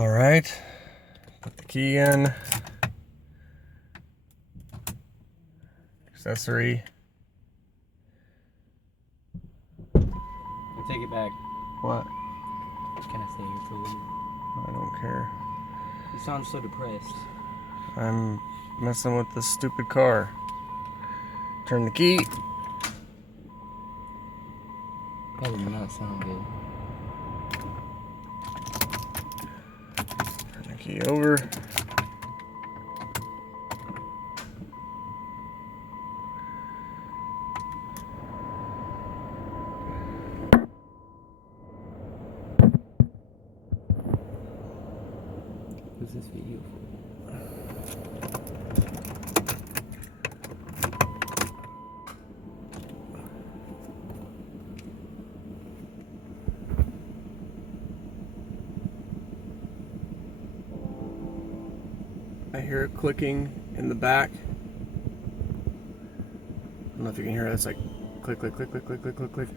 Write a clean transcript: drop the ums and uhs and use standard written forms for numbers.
All right, put the key in. Accessory. I'll take it back. What? Can I stay here for a little? I don't care. You sound so depressed. I'm messing with this stupid car. Turn the key. That did not sound good. Turn the key over. Who's this video for? I hear it clicking in the back. I don't know if you can hear it. It's like click, click, click, click, click, click, click, click.